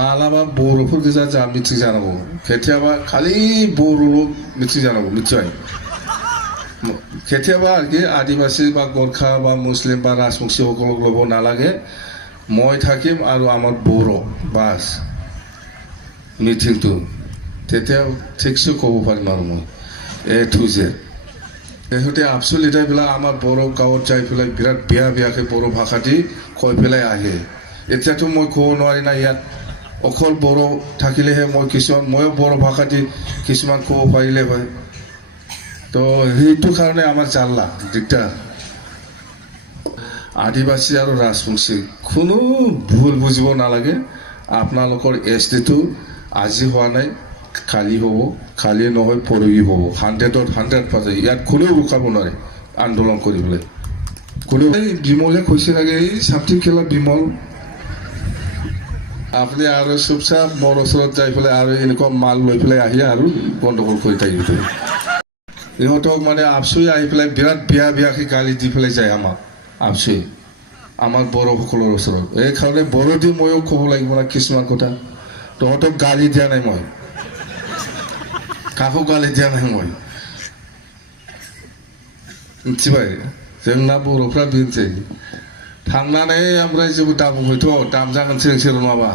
मालाबा बर'फोर गोजा जा मिथिं जानांगौ खेथियाबा खालि बर'ल' मिथिं जानांगौ मिथिबाय खेथियाबा आरोखि आदिबासী বা গোর্খা বা মুসলিম বা রাজবংশী সকলক ল'ব নালাগে মই থাকিম আৰু আমাৰ বড়ো বাছ মিটিংটো তেতিয়া ঠিকছে ক'ব পাৰিম আৰু মই এ টু জেড সিহঁতে আবচু লিডাৰবিলাক আমাৰ বড়ো গাঁৱত যাই পেলাই বিৰাট বেয়াকৈ বড়ো ভাষা দি কৈ পেলাই আহে এতিয়াতো মই ক'ব নোৱাৰি না ইয়াত অকল বড়ো থাকিলেহে মই কিছুমান ময়ো বড়ো ভাষা দি কিছুমান ক'ব পাৰিলে হয় তো সেইটো কাৰণে আমাৰ জাল্লা দিগদাৰ আদিবাসী আৰু ৰাজবংশী কোনো ভুল বুজিব নালাগে আপোনালোকৰ এছটিটো আজি হোৱা নাই কালি হ'ব কালি নহয় পৰহি হ'ব 100% ইয়াত কোনেও ৰখাব নোৱাৰে আন্দোলন কৰিবলৈ কোনেও বিমলে কৈছে লাগে এই ছাত্ৰী খেলা বিমল আপুনি আৰু চুপচাপ মোৰ ওচৰত যাই পেলাই আৰু এনেকুৱা মাল লৈ পেলাই আহি আৰু গণ্ডগোল কৰি থাকিব ইহঁতক মানে আবচুই আহি পেলাই বিৰাট বেয়াকৈ গালি দি পেলাই যায় আমাক আবচুই আমাৰ বড়োসকলৰ ওচৰত এই কাৰণে বড়ো দি ময়ো ক'ব লাগিব না কিছুমান কথা তহঁতক গালি দিয়া নাই মই কাকো गाली दिया नहीं मैं मिथिबाय जोंना बर'फ्रा बेनोसै थांनानै ओमफ्राय जेबो दाबुंहैथ' दामजागोनसो नोंसोर नङाबा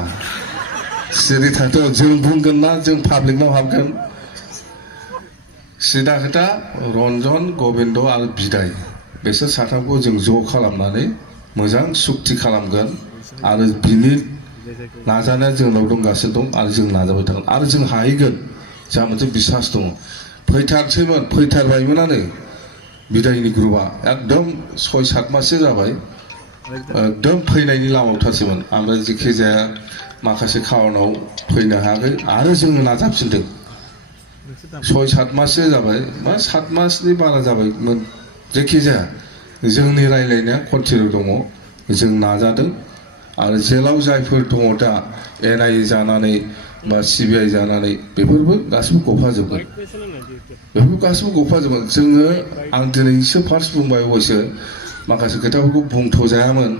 सिरि थाथ' जों बुंगोन ना जों पाब्लिकनाव हाबगोन सिदा खोथा रन्जन गबिन्द आरो बिदाय बिसोर साथामखौ जों ज' खालामनानै मोजां सुक्ति खालामगोन आरो बिनि नाजानाया जोंनाव दंगासिनो दं आरो जों नाजाबाय थागोन आरो जों हाहैगोन जोंहा मोनसे बिसास दङ फैथारसैमोन फैथारबायमोनानो बिदायनि ग्रुपआ एकदम 6-7 माससो जाबाय एकदम फैनायनि लामायाव थारसैमोन ओमफ्राय जेखि जाया माखासे खारनाव फैनो हायाखै आरो जोङो नाजाफिनदों 6-7 माससो जाबाय बा 7 मासनि बारा जाबायमोन जेखि जाया जोंनि रायलायनाया कन्टिनिउ दङ जों नाजादों आरो जेलाव जायफोर दङ दा एनआइए जानानै बा सिबिआइ जानानै बेफोरबो गासिबो गफाजोबगोन बेफोरबो गासिबो गफाजोबगोन जोङो आं दिनैसो फार्स्ट बुंबाय अबयस्से माखासे खोथाफोरखौ बुंथ'जायामोन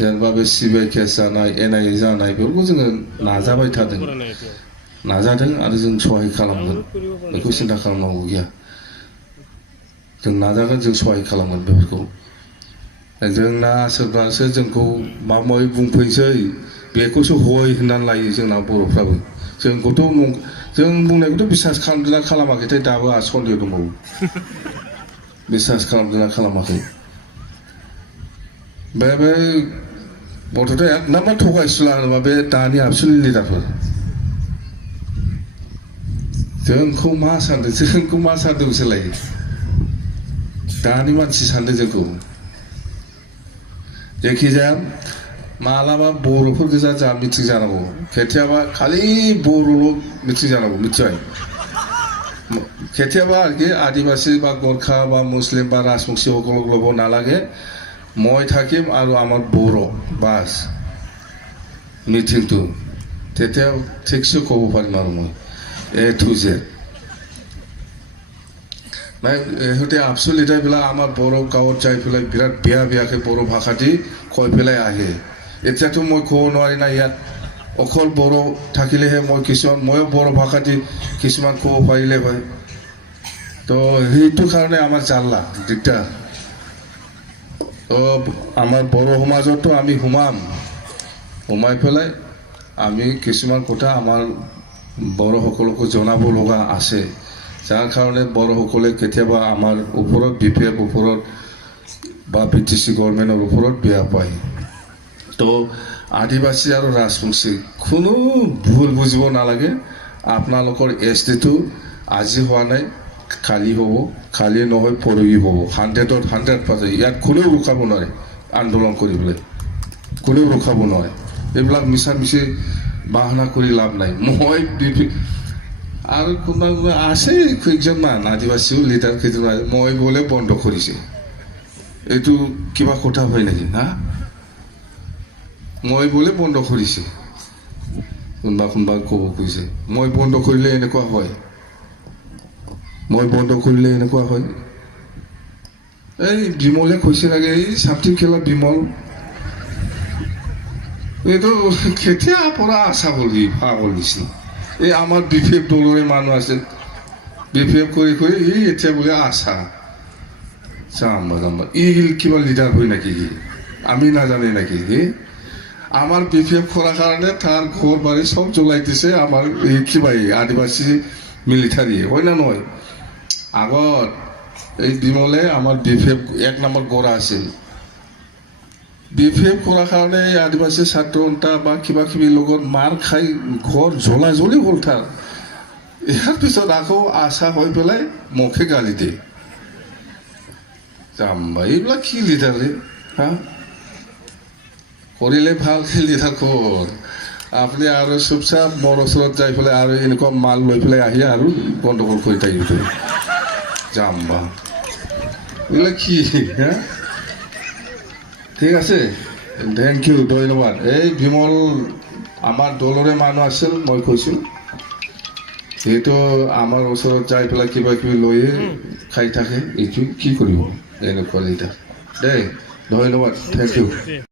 जेनेबा बे सिबिआइ केस जानाय एनआइए जानाय बेफोरखौ जोङो नाजाबाय थादों नाजादों आरो जों सहाय खालामगोन बेखौ सिन्था खालामनांगौ गैया जों नाजागोन जों सहाय खालामगोन बेफोरखौ जोंना सोरबासो जोंखौ माबा माबि बुंफैसै बेखौसो हय होननानै लायो जोंना बर'फ्राबो जोंखौथ' जों बुंनायखौथ' बिसास खालामदोंना खालामाखैथाय दाबो सन्देह दंबावो बिसास खालामदोंना खालामाखै बे गथ'थ' एक नाम्बार थगायसुला होनोबा बे दानि आबसुनि लिडारफोर जोंखौ मा सान्दों बिसोरलाय दानि मानसि सान्दों जोंखौ जायखिजाया मालाबा बर'फोर गोजा जा मिथिं जानांगौ खेथियाबा खालि बर'ल' मिथिं जानांगौ मिथिबाय खेथियाबा आरोखि आदिबासী বা গোর্খা বা মুসলিম বা রাজবংশী সকলক ল'ব নালাগে মই থাকিম আৰু আমাৰ বড়ো বাছ মিটিংটো তেতিয়া ঠিকছে ক'ব পাৰিম আৰু মই এ টু জেড সিহঁতে আবচু লিডাৰবিলাক আমাৰ বড়ো গাঁৱত যাই পেলাই বিৰাট বেয়াকৈ বড়ো ভাষা দি কৈ পেলাই আহে এতিয়াতো মই ক'ব নোৱাৰি না ইয়াত অকল বড়ো থাকিলেহে মই কিছুমান ময়ো বড়ো ভাষা দি কিছুমান ক'ব পাৰিলে হয় তো সেইটো কাৰণে আমাৰ জাল্লা দিগদাৰ তো আমাৰ বড়ো সমাজতো আমি সোমাই পেলাই আমি কিছুমান কথা আমাৰ বড়োসকলকো জনাব লগা আছে যাৰ কাৰণে বড়োসকলে কেতিয়াবা আমাৰ ওপৰত বিপিএফ ওপৰত বা বিটিসি গভৰ্ণমেণ্টৰ ওপৰত বেয়া পায় তো আদিবাসী আৰু ৰাজবংশী কোনো ভুল বুজিব নালাগে আপোনালোকৰ এছটিটো আজি হোৱা নাই কালি হ'ব কালি নহয় পৰহি হ'ব 100% ইয়াত কোনেও ৰখাব নোৱাৰে আন্দোলন কৰিবলৈ কোনেও ৰখাব নোৱাৰে এইবিলাক মিছা মিছি বাহানা কৰি লাভ নাই মই আৰু কোনোবা আছে কেইজনমান আদিবাসীও লিডাৰ কেইজনমান মই বোলে বন্ধ কৰিছে এইটো কিবা কথা হয় নেকি হা মই বোলে বন্ধ কৰিছে কোনোবা ক'ব কৈছে মই বন্ধ কৰিলে এনেকুৱা হয় এই বিমলে কৈছে লাগে এই ছাত্ৰী খেলা বিমল এইটো কেতিয়াৰ পৰা আশা কৰি পাগল নিচিনা এই আমাৰ বিফেপ দলৰে মানুহ আছিল বিফেপ কৰি কৰি ই এতিয়া বোলে আশা যাম্বা যাম্বা ই কিবা লিডাৰ হয় নেকি আমি নাজানে নেকি আমার বিপিএফ করার কারণে তার ঘর বাড়ি সব জ্বলাই দিছে আমার এই কিবা আদিবাসী মিলিটারি হয় না নয় আগত এই বিমলে আমার বিপিএফ 1 নম্বর গোড়া আছিল বিপিএফ করার কারণে এই আদিবাসী ছাত্রটা বা কিবা কিবি লগত মার খাই ঘর জ্বলা জ্বলি গ'ল তার ইয়ার পিছত আকৌ আশা হৈ পেলাই মুখে গালি দিয়ে যাম্বা এইবিলাক কি লিডাৰ ৰে হা কৰিলে ভাল লিডাৰ কৰ আপুনি আৰু চুপচাপ মোৰ ওচৰত যাই পেলাই আৰু এনেকুৱা মাল লৈ পেলাই আহি আৰু গণ্ডগোল কৰি থাকিব যাম্বা এইবিলাক কি হা ঠিক আছে থেংক ইউ ধন্যবাদ এই বিমল আমাৰ দলৰে মানুহ আছিল মই কৈছোঁ সেইটো আমাৰ ওচৰত যাই পেলাই কিবা কিবি লৈয়ে খাই থাকে এইটো কি কৰিব এনেকুৱা লিডাৰ দেই ধন্যবাদ থেংক ইউ